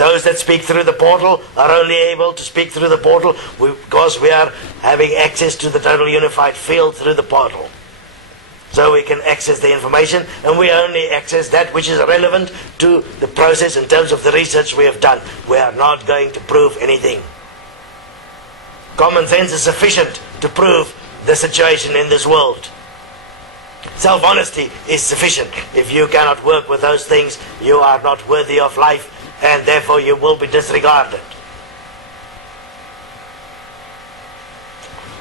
Those that speak through the portal are only able to speak through the portal because we are having access to the total unified field through the portal. So we can access the information, and we only access that which is relevant to the process in terms of the research we have done. We are not going to prove anything. Common sense is sufficient to prove the situation in this world. Self-honesty is sufficient. If you cannot work with those things, you are not worthy of life, and therefore you will be disregarded.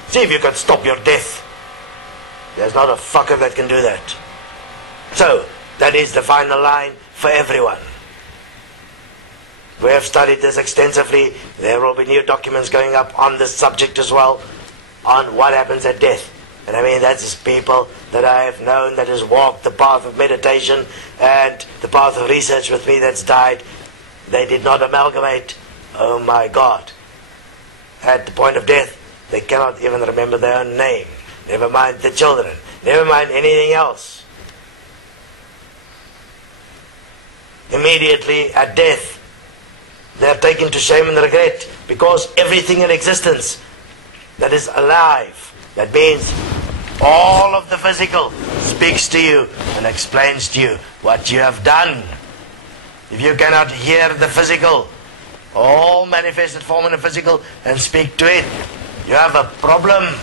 See if you can stop your death. There's not a fucker that can do that. So, that is the final line for everyone. We have studied this extensively. There will be new documents going up on this subject as well, on what happens at death. And I mean, that's people that I have known that has walked the path of meditation and the path of research with me that's died. They did not amalgamate. Oh my God. At the point of death, they cannot even remember their own name. Never mind the children. Never mind anything else. Immediately at death, they are taken to shame and regret, because everything in existence that is alive, that means all of the physical, speaks to you and explains to you what you have done. If you cannot hear the physical, all manifested form in the physical, and speak to it, you have a problem.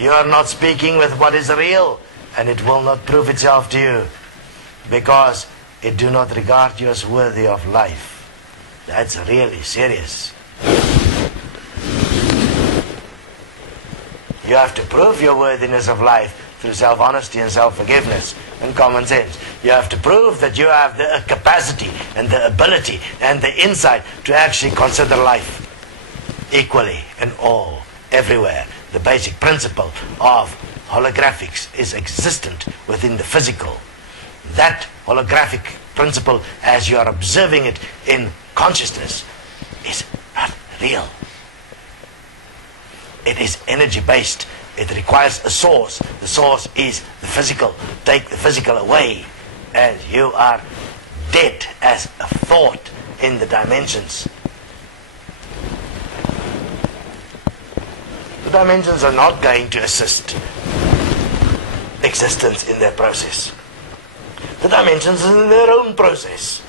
You are not speaking with what is real, and it will not prove itself to you, because it do not regard you as worthy of life. That's really serious. You have to prove your worthiness of life through self-honesty and self-forgiveness and common sense. You have to prove that you have the capacity and the ability and the insight to actually consider life equally in all, everywhere. The basic principle of holographics is existent within the physical. That holographic principle, as you are observing it in consciousness, is not real. It is energy-based. It requires a source. The source is the physical. Take the physical away, and you are dead as a thought in the dimensions. The dimensions are not going to assist existence in their process. The dimensions are in their own process.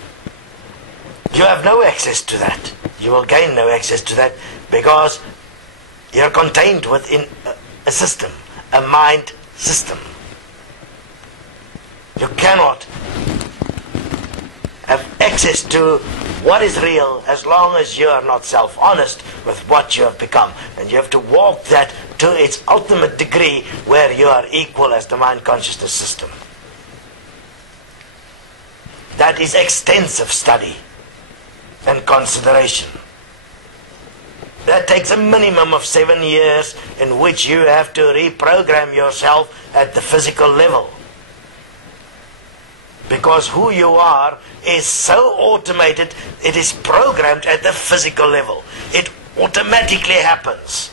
You have no access to that. You will gain no access to that, because you are contained within a system, a mind system. You cannot have access to what is real as long as you are not self-honest with what you have become. And you have to walk that to its ultimate degree, where you are equal as the mind consciousness system. That is extensive study and consideration. That takes a minimum of 7 years, in which you have to reprogram yourself at the physical level. Because who you are is so automated, it is programmed at the physical level. It automatically happens.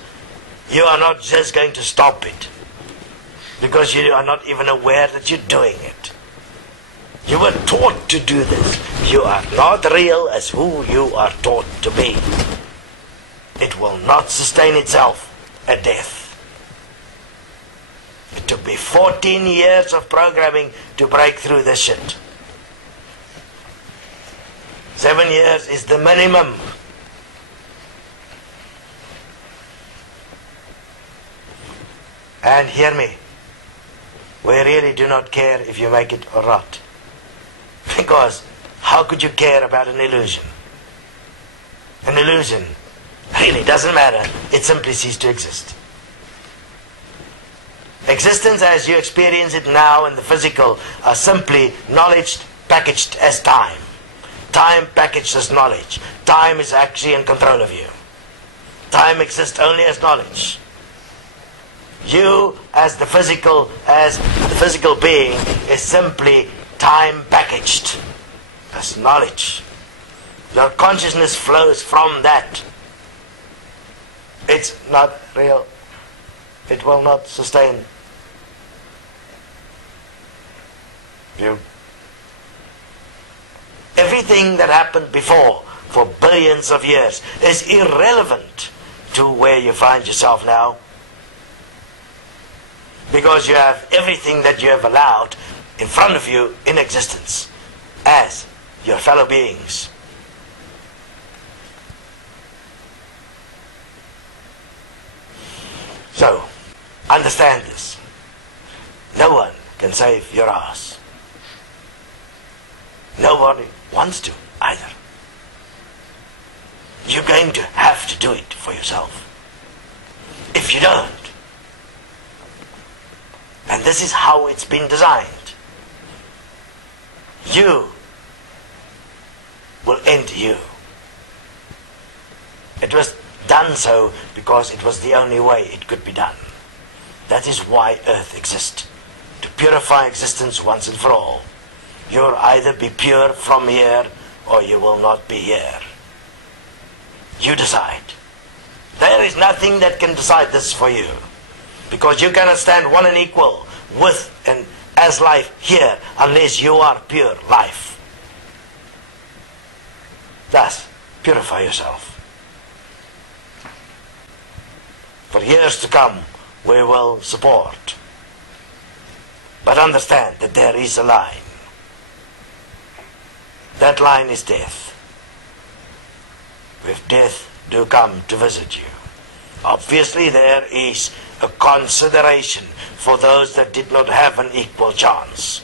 You are not just going to stop it, because you are not even aware that you're doing it. You were taught to do this. You are not real as who you are taught to be. It will not sustain itself at death. It took me 14 years of programming to break through this shit. 7 years is the minimum. And hear me, we really do not care if you make it or not. Because how could you care about an illusion? An illusion really doesn't matter. It simply ceases to exist. Existence as you experience it now in the physical are simply knowledge packaged as time. Time packaged as knowledge. Time is actually in control of you. Time exists only as knowledge. You as the physical being is simply time packaged as knowledge. Your consciousness flows from that. It's not real. It will not sustain you. Everything that happened before for billions of years is irrelevant to where you find yourself now. Because you have everything that you have allowed in front of you in existence as your fellow beings. So, understand this. No one can save your ass. Nobody wants to either. You're going to have to do it for yourself. If you don't, and this is how it's been designed, you will end you. It was done so because it was the only way it could be done. That is why Earth exists, to purify existence once and for all. You'll either be pure from here or you will not be here. You decide. There is nothing that can decide this for you, because you cannot stand one and equal with and as life here unless you are pure life. Thus, purify yourself. For years to come, we will support. But understand that there is a line. That line is death. If death do come to visit you, obviously there is a consideration for those that did not have an equal chance.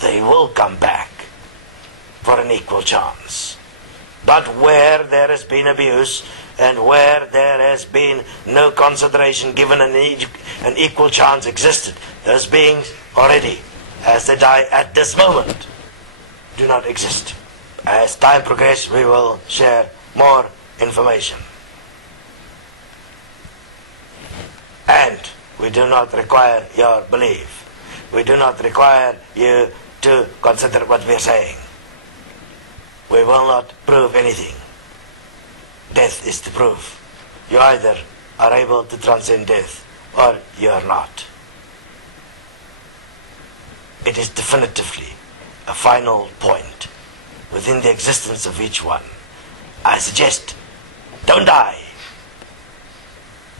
They will come back for an equal chance. But where there has been abuse and where there has been no consideration given, an equal chance existed, those beings already, as they die at this moment, do not exist. As time progresses, we will share more information. And we do not require your belief. We do not require you to consider what we are saying. We will not prove anything. Death is the proof. You either are able to transcend death or you are not. It is definitively a final point within the existence of each one. I suggest, don't die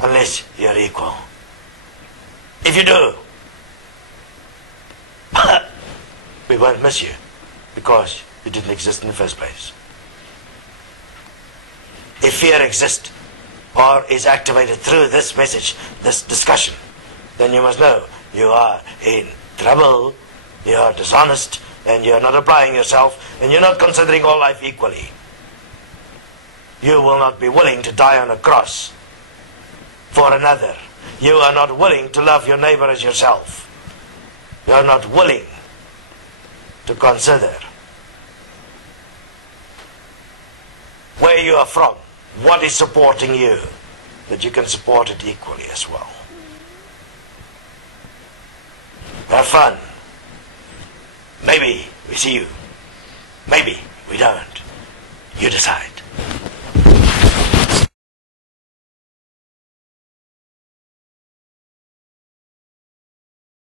unless you're equal. If you do, we won't miss you because you didn't exist in the first place. If fear exists or is activated through this message, this discussion, then you must know you are in trouble, you are dishonest, and you are not applying yourself, and you're not considering all life equally. You will not be willing to die on a cross for another. You are not willing to love your neighbor as yourself. You are not willing to consider where you are from, what is supporting you, that you can support it equally as well. Have fun. Maybe we see you. Maybe we don't. You decide.